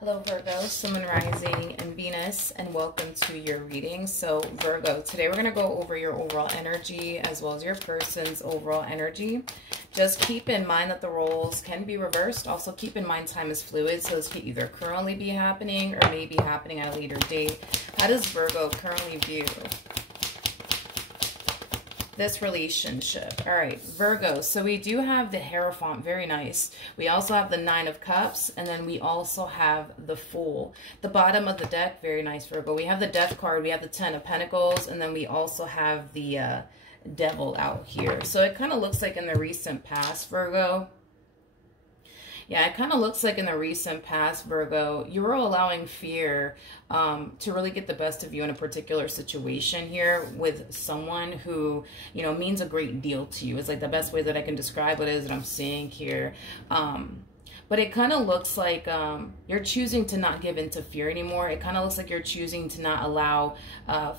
Hello Virgo, Sun, Moon, Rising, and Venus, and welcome to your reading. So Virgo, today we're going to go over your overall energy as well as your person's overall energy. Just keep in mind that the roles can be reversed. Also keep in mind time is fluid, so this could either currently be happening or may be happening at a later date. How does Virgo currently view this relationship? All right, Virgo, so we do have the Hierophant, very nice. We also have the Nine of Cups, and then we also have the Fool. The bottom of the deck, very nice, Virgo. We have the Death card, we have the Ten of Pentacles, and then we also have the Devil out here. So it kind of looks like in the recent past, Virgo. Yeah, it kind of looks like in the recent past, Virgo, you were allowing fear to really get the best of you in a particular situation here with someone who, you know, means a great deal to you. It's like the best way that I can describe what it is that I'm seeing here. But it kind of looks like you're choosing to not give in to fear anymore. It kind of looks like you're choosing to not allow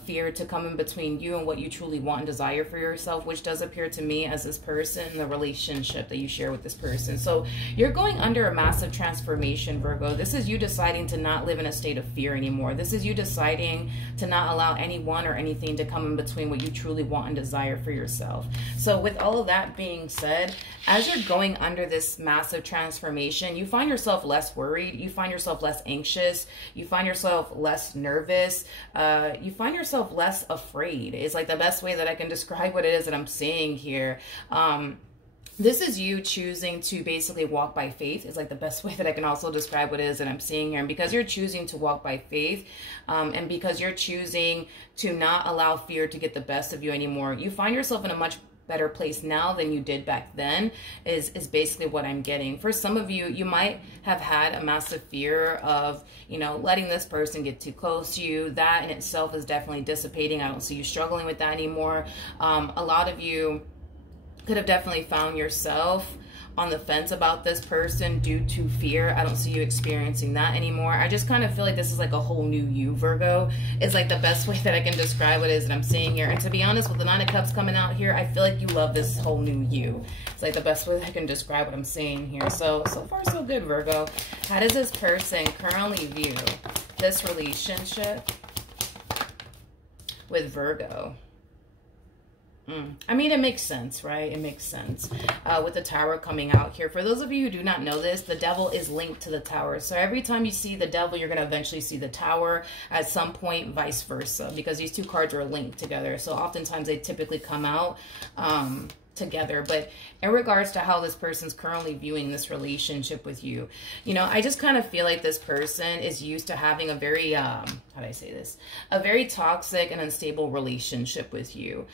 fear to come in between you and what you truly want and desire for yourself, which does appear to me as this person, the relationship that you share with this person. So you're going under a massive transformation, Virgo. This is you deciding to not live in a state of fear anymore. This is you deciding to not allow anyone or anything to come in between what you truly want and desire for yourself. So with all of that being said, as you're going under this massive transformation, you find yourself less worried, you find yourself less anxious, you find yourself less nervous, you find yourself less afraid. It's like the best way that I can describe what it is that I'm seeing here. This is you choosing to basically walk by faith. It's like the best way that I can also describe what it is that I'm seeing here. And because you're choosing to walk by faith, and because you're choosing to not allow fear to get the best of you anymore, you find yourself in a much better place now than you did back then is basically what I'm getting. For some of you, you might have had a massive fear of, you know, letting this person get too close to you. That in itself is definitely dissipating. I don't see you struggling with that anymore. A lot of you could have definitely found yourself on the fence about this person due to fear. I don't see you experiencing that anymore. I just kind of feel like this is like a whole new you, Virgo. It's like the best way that I can describe what it is that I'm seeing here. And to be honest, with the Nine of Cups coming out here, I feel like you love this whole new you. It's like the best way that I can describe what I'm seeing here. So far so good, Virgo. How does this person currently view this relationship with Virgo? I mean, it makes sense, right? It makes sense with the Tower coming out here. For those of you who do not know this, the Devil is linked to the Tower. So every time you see the Devil, you're going to eventually see the Tower at some point, vice versa, because these two cards are linked together. So oftentimes they typically come out together. But in regards to how this person's currently viewing this relationship with you, you know, I just kind of feel like this person is used to having a very how do I say this, a very toxic and unstable relationship with you.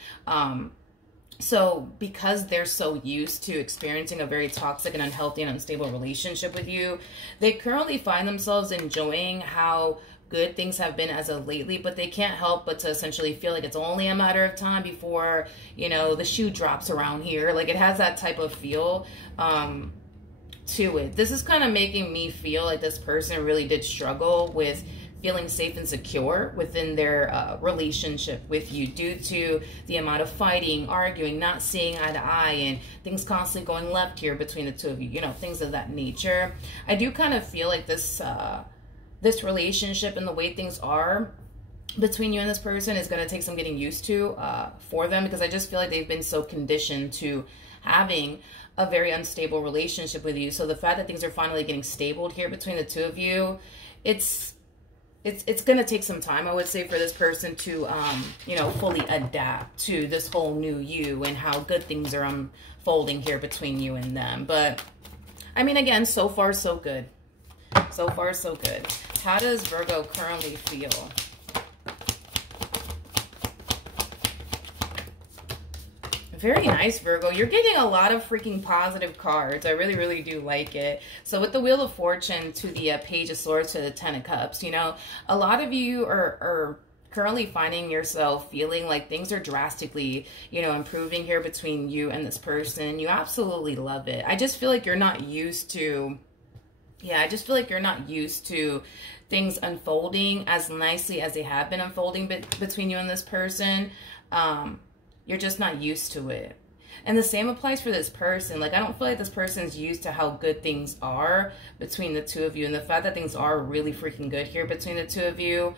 So because they're so used to experiencing a very toxic and unhealthy and unstable relationship with you, they currently find themselves enjoying how good things have been as of lately, but they can't help but to essentially feel like it's only a matter of time before, you know, the shoe drops around here. Like it has that type of feel to it. This is kind of making me feel like this person really did struggle with feeling safe and secure within their relationship with you due to the amount of fighting, arguing, not seeing eye to eye, and things constantly going left here between the two of you, you know, things of that nature. I do kind of feel like this this relationship and the way things are between you and this person is going to take some getting used to for them, because I just feel like they've been so conditioned to having a very unstable relationship with you. So the fact that things are finally getting stabled here between the two of you, it's going to take some time, I would say, for this person to, you know, fully adapt to this whole new you and how good things are unfolding here between you and them. But, I mean, again, so far, so good. So far, so good. How does Virgo currently feel? Very nice, Virgo. You're getting a lot of freaking positive cards. I really, really do like it. So with the Wheel of Fortune to the Page of Swords to the Ten of Cups, you know, a lot of you are currently finding yourself feeling like things are drastically, you know, improving here between you and this person. You absolutely love it. I just feel like you're not used to, yeah, I just feel like you're not used to things unfolding as nicely as they have been unfolding between you and this person. You're just not used to it. And the same applies for this person. Like, I don't feel like this person's used to how good things are between the two of you. And the fact that things are really freaking good here between the two of you,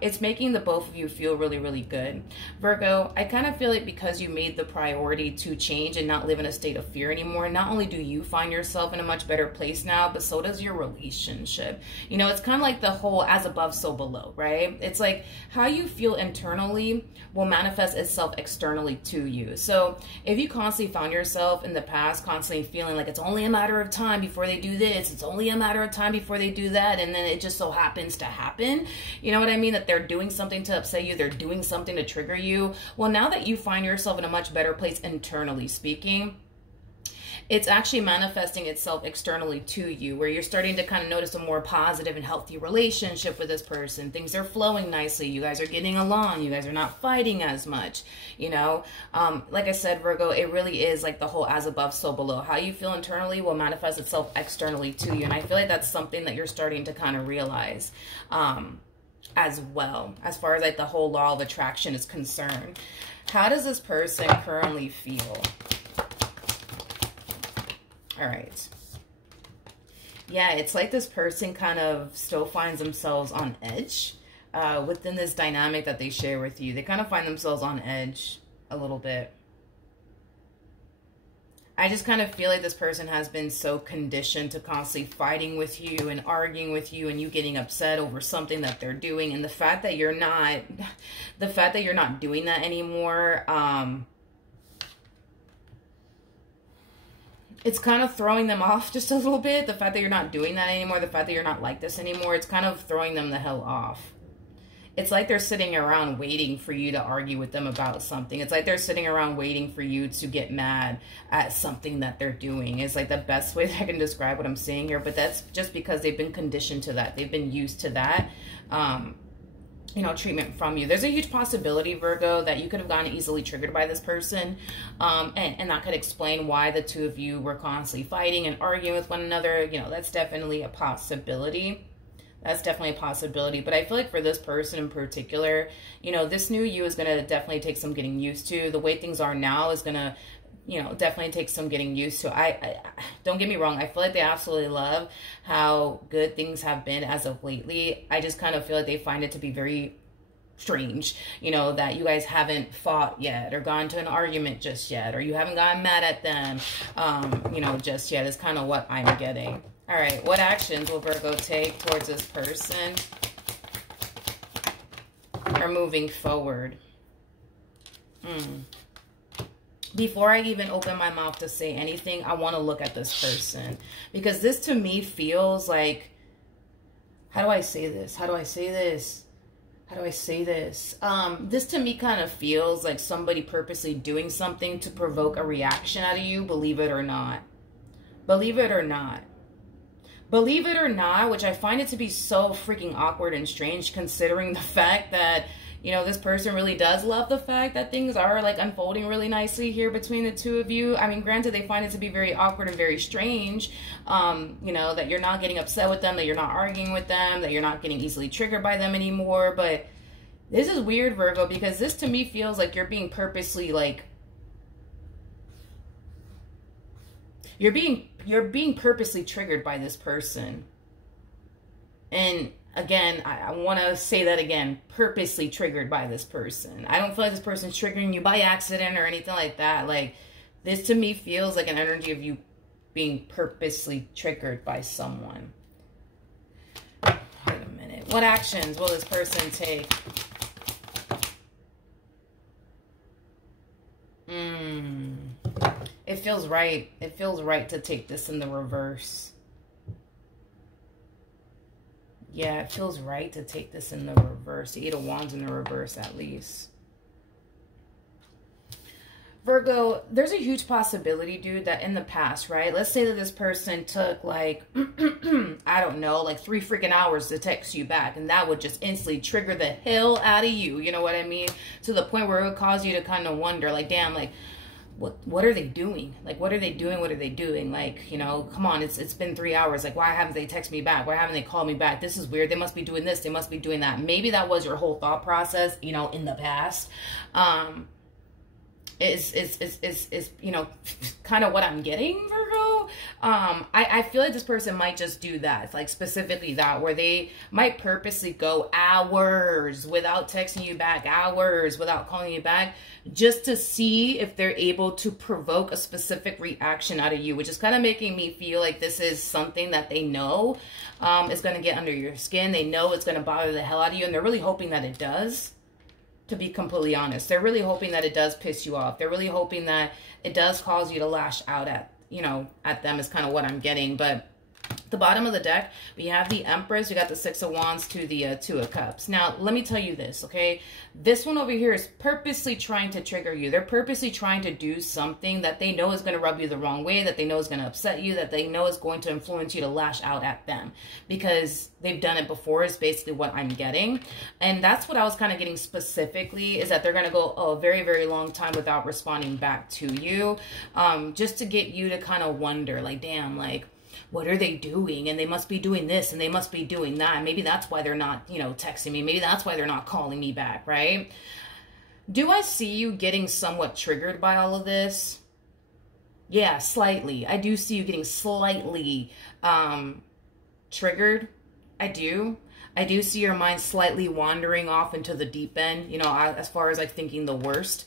it's making the both of you feel really, really good. Virgo, I kind of feel like because you made the priority to change and not live in a state of fear anymore, not only do you find yourself in a much better place now, but so does your relationship. You know, it's kind of like the whole as above, so below, right? It's like how you feel internally will manifest itself externally to you. So if you constantly found yourself in the past constantly feeling like it's only a matter of time before they do this, it's only a matter of time before they do that, and then it just so happens to happen, you know what I mean, that they're doing something to upset you, they're doing something to trigger you. Well, now that you find yourself in a much better place internally speaking, it's actually manifesting itself externally to you, where you're starting to kind of notice a more positive and healthy relationship with this person. Things are flowing nicely. You guys are getting along. You guys are not fighting as much, you know. Like I said, Virgo, it really is like the whole as above, so below. How you feel internally will manifest itself externally to you. And I feel like that's something that you're starting to kind of realize as well, as far as like the whole law of attraction is concerned. How does this person currently feel? All right. Yeah, it's like this person kind of still finds themselves on edge within this dynamic that they share with you. They kind of find themselves on edge a little bit. I just kind of feel like this person has been so conditioned to constantly fighting with you and arguing with you and you getting upset over something that they're doing. And the fact that you're not doing that anymore, it's kind of throwing them off just a little bit. The fact that you're not doing that anymore, the fact that you're not like this anymore, it's kind of throwing them the hell off. It's like they're sitting around waiting for you to argue with them about something. It's like they're sitting around waiting for you to get mad at something that they're doing. It's like the best way that I can describe what I'm seeing here. But that's just because they've been conditioned to that. They've been used to that, you know, treatment from you. There's a huge possibility, Virgo, that you could have gotten easily triggered by this person. And that could explain why the two of you were constantly fighting and arguing with one another. You know, that's definitely a possibility. That's definitely a possibility. But I feel like for this person in particular, you know, this new you is going to definitely take some getting used to. The way things are now is going to, you know, definitely take some getting used to. I don't get me wrong. I feel like they absolutely love how good things have been as of lately. I just kind of feel like they find it to be very strange, you know, that you guys haven't fought yet or gone to an argument just yet, or you haven't gotten mad at them, you know, just yet is kind of what I'm getting. All right, what actions will Virgo take towards this person or moving forward? Before I even open my mouth to say anything, I want to look at this person, because this to me feels like, how do I say this? How do I say this? How do I say this? This to me kind of feels like somebody purposely doing something to provoke a reaction out of you, believe it or not. Believe it or not. Believe it or not, which I find it to be so freaking awkward and strange, considering the fact that, you know, this person really does love the fact that things are like unfolding really nicely here between the two of you. I mean, granted, they find it to be very awkward and very strange, you know, that you're not getting upset with them, that you're not arguing with them, that you're not getting easily triggered by them anymore. But this is weird, Virgo, because this to me feels like you're being purposely like, you're being purposely triggered by this person. And again, I want to say that again, purposely triggered by this person. I don't feel like this person's triggering you by accident or anything like that. Like, this to me feels like an energy of you being purposely triggered by someone. Wait a minute. What actions will this person take? It feels right. It feels right to take this in the reverse. Yeah, it feels right to take this in the reverse. The Eight of Wands in the reverse, at least. Virgo, there's a huge possibility, dude, that in the past, right? Let's say that this person took, like, I don't know, like 3 freaking hours to text you back. And that would just instantly trigger the hell out of you. You know what I mean? To the point where it would cause you to kind of wonder, like, damn, like, what are they doing? Like, what are they doing? What are they doing? Like, you know, come on, it's been 3 hours. Like, why haven't they texted me back? Why haven't they called me back? This is weird. They must be doing this. They must be doing that. Maybe that was your whole thought process, you know, in the past. is you know, kind of what I'm getting, Virgo. I feel like this person might just do that, like specifically that, where they might purposely go hours without texting you back, hours without calling you back, just to see if they're able to provoke a specific reaction out of you, which is kind of making me feel like this is something that they know is going to get under your skin. They know it's going to bother the hell out of you, and they're really hoping that it does. To be completely honest, they're really hoping that it does piss you off. They're really hoping that it does cause you to lash out at, you know, at them is kind of what I'm getting. But the bottom of the deck, we have the Empress, we got the Six of Wands to the Two of Cups. Now, let me tell you this, okay? This one over here is purposely trying to trigger you. They're purposely trying to do something that they know is going to rub you the wrong way, that they know is going to upset you, that they know is going to influence you to lash out at them. Because they've done it before is basically what I'm getting. And that's what I was kind of getting specifically, is that they're going to go a very, very long time without responding back to you. Just to get you to kind of wonder, like, damn, like, what are they doing? And they must be doing this and they must be doing that. And maybe that's why they're not, you know, texting me. Maybe that's why they're not calling me back, right? Do I see you getting somewhat triggered by all of this? Yeah, slightly. I do see you getting slightly triggered. I do. I do see your mind slightly wandering off into the deep end, you know, as far as like thinking the worst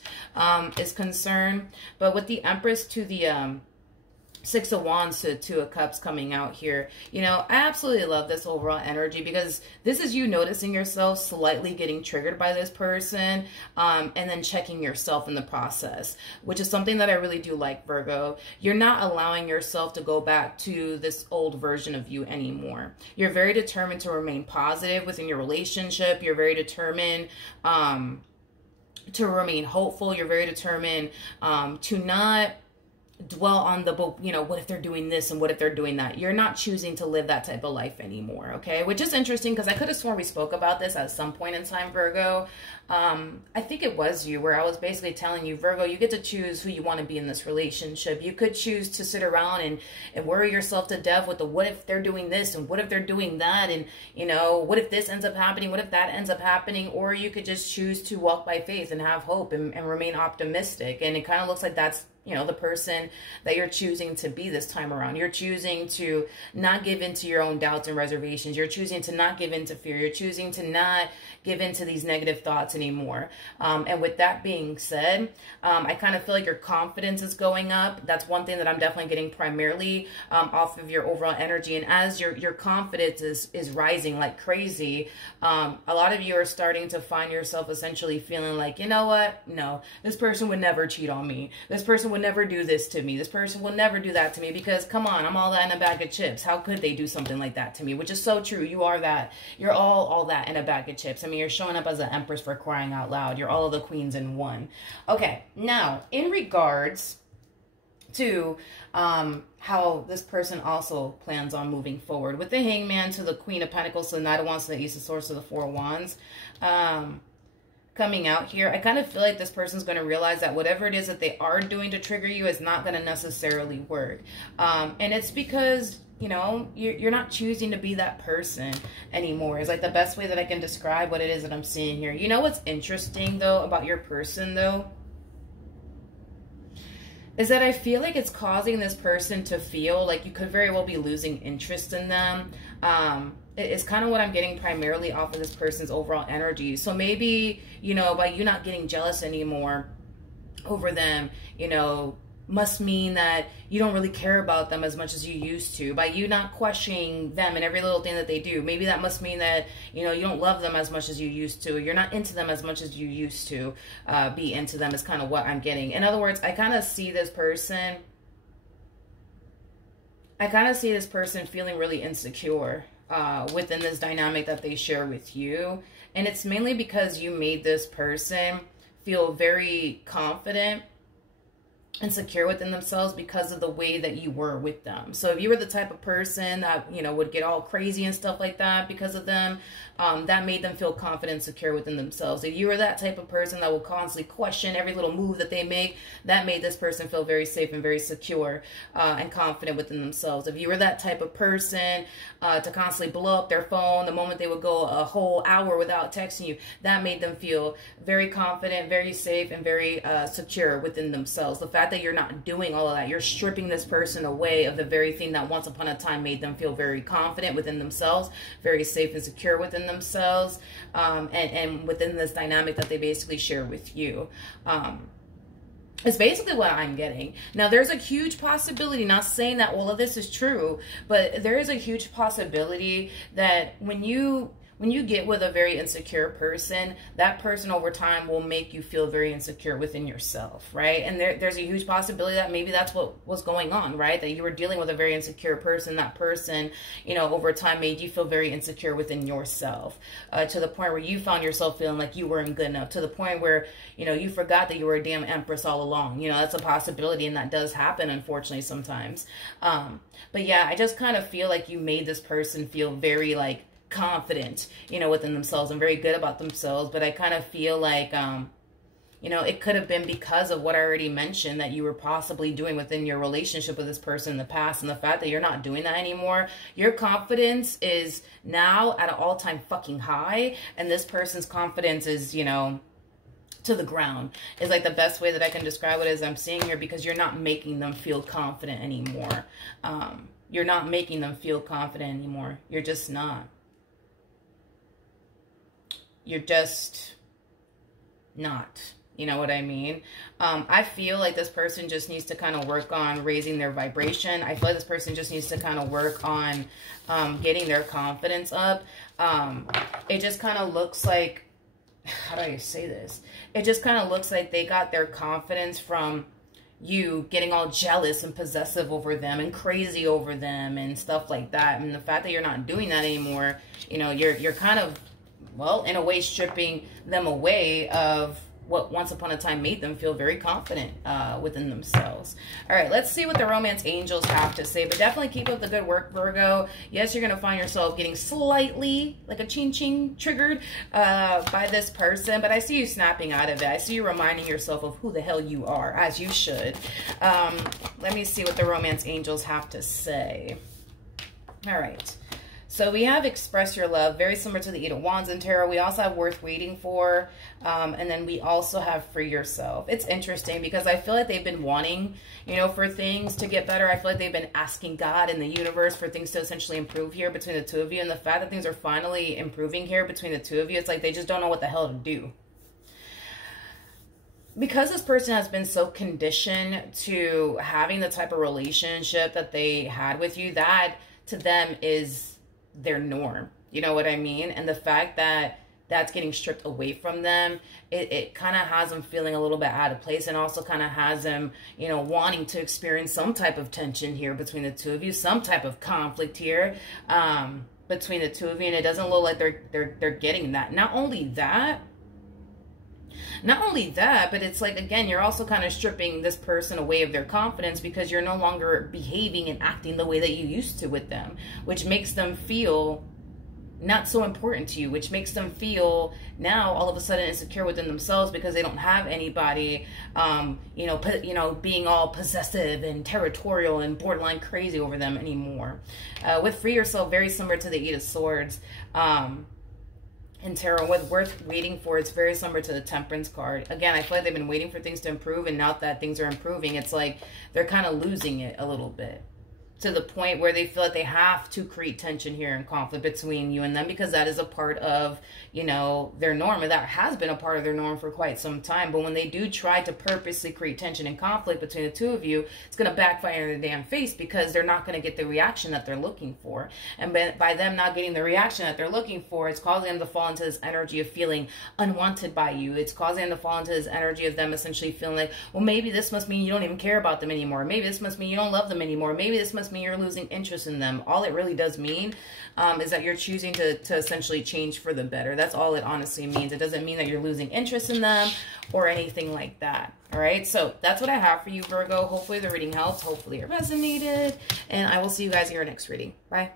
is concerned. But with the Empress to the Six of Wands to Two of Cups coming out here, you know, I absolutely love this overall energy, because this is you noticing yourself slightly getting triggered by this person, and then checking yourself in the process, which is something that I really do like, Virgo. You're not allowing yourself to go back to this old version of you anymore. You're very determined to remain positive within your relationship. You're very determined to remain hopeful. You're very determined to not dwell on the, you know, what if they're doing this and what if they're doing that. You're not choosing to live that type of life anymore, okay? Which is interesting, because I could have sworn we spoke about this at some point in time, Virgo. I think it was you, where I was basically telling you, Virgo, you get to choose who you want to be in this relationship. You could choose to sit around and worry yourself to death with the what if they're doing this and what if they're doing that, and, you know, what if this ends up happening, what if that ends up happening, or you could just choose to walk by faith and have hope and remain optimistic. And it kind of looks like that's, you know, the person that you're choosing to be this time around. You're choosing to not give in to your own doubts and reservations. You're choosing to not give in to fear. You're choosing to not give in to these negative thoughts anymore. And with that being said, I kind of feel like your confidence is going up. That's one thing that I'm definitely getting primarily off of your overall energy. And as your confidence is rising like crazy, a lot of you are starting to find yourself essentially feeling like, you know what? No, this person would never cheat on me. This person would never do this to me. This person will never do that to me, because come on, I'm all that in a bag of chips. How could they do something like that to me? Which is so true. You are that. You're all that in a bag of chips. I mean, you're showing up as an Empress, for crying out loud. You're all of the queens in one. Okay, now in regards to how this person also plans on moving forward, with the Hangman to the Queen of Pentacles to the Knight of Wands to the Ace of Swords to the Four of Wands, coming out here, I kind of feel like this person's going to realize that whatever it is that they are doing to trigger you is not going to necessarily work. And it's because, you know, you're not choosing to be that person anymore. It's like the best way that I can describe what it is that I'm seeing here. You know what's interesting, though, about your person, though? Is that I feel like it's causing this person to feel like you could very well be losing interest in them. It's kind of what I'm getting primarily off of this person's overall energy. So maybe, you know, by you not getting jealous anymore over them, you know, must mean that you don't really care about them as much as you used to. By you not questioning them and every little thing that they do, maybe that must mean that, you know, you don't love them as much as you used to. You're not into them as much as you used to be into them, is kind of what I'm getting. In other words, I kind of see this person, feeling really insecure within this dynamic that they share with you. And it's mainly because you made this person feel very confident insecure within themselves because of the way that you were with them. So if you were the type of person that, you know, would get all crazy and stuff like that because of them, that made them feel confident and secure within themselves. If you were that type of person that will constantly question every little move that they make, that made this person feel very safe and very secure and confident within themselves. If you were that type of person to constantly blow up their phone the moment they would go a whole hour without texting you, that made them feel very confident, very safe, and very secure within themselves. The fact that you're not doing all of that, you're stripping this person away of the very thing that once upon a time made them feel very confident within themselves, very safe and secure within themselves, and within this dynamic that they basically share with you. It's basically what I'm getting. Now, there's a huge possibility, not saying that all of this is true, but there is a huge possibility that when you get with a very insecure person, that person over time will make you feel very insecure within yourself, right? And there's a huge possibility that maybe that's what was going on, right? That you were dealing with a very insecure person. That person, you know, over time made you feel very insecure within yourself, to the point where you found yourself feeling like you weren't good enough, to the point where, you know, you forgot that you were a damn empress all along. You know, that's a possibility, and that does happen, unfortunately, sometimes. But yeah, I just kind of feel like you made this person feel very, like, confident, you know, within themselves and very good about themselves. But I kind of feel like, you know, it could have been because of what I already mentioned that you were possibly doing within your relationship with this person in the past. And the fact that you're not doing that anymore, your confidence is now at an all-time fucking high. And this person's confidence is, you know, to the ground, is like the best way that I can describe it as I'm seeing here, because you're not making them feel confident anymore. You're not making them feel confident anymore. You're just not. You're just not, you know what I mean? I feel like this person just needs to kind of work on raising their vibration. I feel like this person just needs to kind of work on getting their confidence up. It just kind of looks like, how do I say this? It just kind of looks like they got their confidence from you getting all jealous and possessive over them and crazy over them and stuff like that. And the fact that you're not doing that anymore, you know, you're kind of, well, in a way, stripping them away of what once upon a time made them feel very confident within themselves. All right, let's see what the romance angels have to say. But definitely keep up the good work, Virgo. Yes, you're going to find yourself getting slightly, like a ching-ching, triggered by this person. But I see you snapping out of it. I see you reminding yourself of who the hell you are, as you should. Let me see what the romance angels have to say. All right. So we have Express Your Love, very similar to the Eight of Wands in Tarot. We also have Worth Waiting For, and then we also have Free Yourself. It's interesting because I feel like they've been wanting, you know, for things to get better. I feel like they've been asking God and the universe for things to essentially improve here between the two of you. And the fact that things are finally improving here between the two of you, it's like they just don't know what the hell to do. Because this person has been so conditioned to having the type of relationship that they had with you, that to them is their norm, you know what I mean? And the fact that that's getting stripped away from them, it kind of has them feeling a little bit out of place, and also kind of has them, you know, wanting to experience some type of tension here between the two of you, some type of conflict here between the two of you, and it doesn't look like they're getting that. Not only that, but it's like, again, you're also kind of stripping this person away of their confidence because you're no longer behaving and acting the way that you used to with them, which makes them feel not so important to you, which makes them feel now all of a sudden insecure within themselves because they don't have anybody, you know, being all possessive and territorial and borderline crazy over them anymore. With Free Yourself, very similar to the Eight of Swords, in Tarot, with Worth Waiting For, it's very similar to the Temperance card. Again, I feel like they've been waiting for things to improve, and now that things are improving, it's like they're kind of losing it a little bit, to the point where they feel like they have to create tension here and conflict between you and them, because that is a part of, you know, their norm, and that has been a part of their norm for quite some time. But when they do try to purposely create tension and conflict between the two of you, it's going to backfire in their damn face, because they're not going to get the reaction that they're looking for. And by them not getting the reaction that they're looking for, it's causing them to fall into this energy of feeling unwanted by you. It's causing them to fall into this energy of them essentially feeling like, well, maybe this must mean you don't even care about them anymore. Maybe this must mean you don't love them anymore. Maybe this must does mean you're losing interest in them. All it really does mean is that you're choosing to essentially change for the better. That's all it honestly means. It doesn't mean that you're losing interest in them or anything like that. All right, so that's what I have for you, Virgo. Hopefully the reading helped. Hopefully it resonated. And I will see you guys in your next reading. Bye.